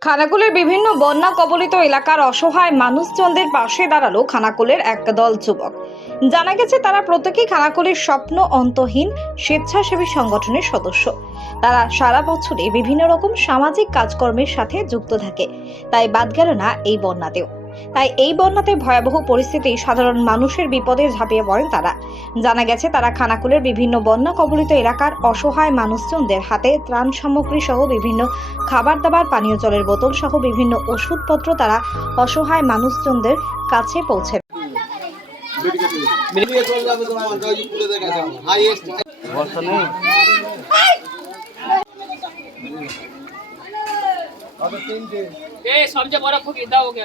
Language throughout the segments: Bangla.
খানাকুলের বিভিন্ন বন্যা কবলিত এলাকার অসহায় মানুষজনদের পাশে দাঁড়াল খানাকুলের এক দল যুবক। জানা গেছে, তারা প্রত্যেকেই খানাকুলের স্বপ্ন অন্তহীন স্বেচ্ছাসেবী সংগঠনের সদস্য। তারা সারা বছরে বিভিন্ন রকম সামাজিক কাজকর্মের সাথে যুক্ত থাকে। তাই বাদ গেল না এই বন্যাতেও। তাই এই বন্যাতে ভয়াবহ পরিস্থিতি সাধারণ মানুষের বিপদে ঝাঁপিয়ে পড়েন তারা। জানা গেছে, তারা খানাকুলের বিভিন্ন বন্যা কবলিত এলাকার অসহায় মানুষজনদের হাতে ত্রাণ সামগ্রী সহ বিভিন্ন খাবার দাবার পানীয় জলের বোতল সহ বিভিন্ন ওষুধপত্র তারা অসহায় মানুষজনদের কাছে পৌঁছে সবচেয়ে বড় ফুকি দাও ওকে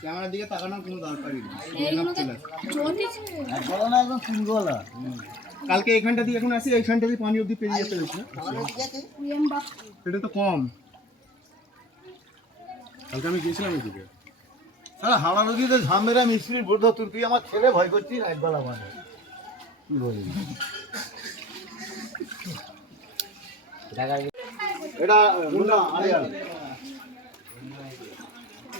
ক্যামেরার দিকে তাকানোর কোনো দরকারই নেই। বলো না একদম ফুলগলা কালকে এখানটা দিয়ে এখন আসি এইখানটা দিয়ে পানি অব্দি পেরিয়ে যেতে হয়েছে এটা তো কম। কালকে আমি গিয়েছিলাম এদিকে সারা হাওড়া নদীতে ঝামেরা মিস্ত্রির বোধ তুই তুই আমার ছেলে ভয় করছিস? এক বেলা মানে কি বলি এটা মুন্না আলিয়া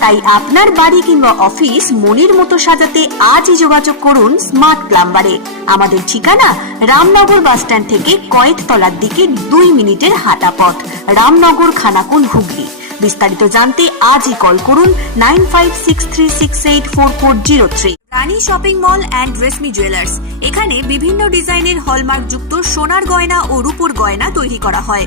তাই আপনার বাড়ি কিংবা অফিস মনের মতো সাজাতে আজই যোগাযোগ করুন স্মার্ট প্লাম্বারে আমাদের ঠিকানা রামনগর বাসস্ট্যান্ড থেকে কয়েকতলার দিকে দুই মিনিটের হাঁটা পথ, রামনগর খানাকুল হুগলি। বিস্তারিত জানতে আজই কল করুন nine five six three six eight four four zero three. Rani shopping mall and Reshmi jewellers. এখানে বিভিন্ন ডিজাইনের হলমার্ক যুক্ত সোনার গয়না ও রূপোর গয়না তৈরি করা হয়।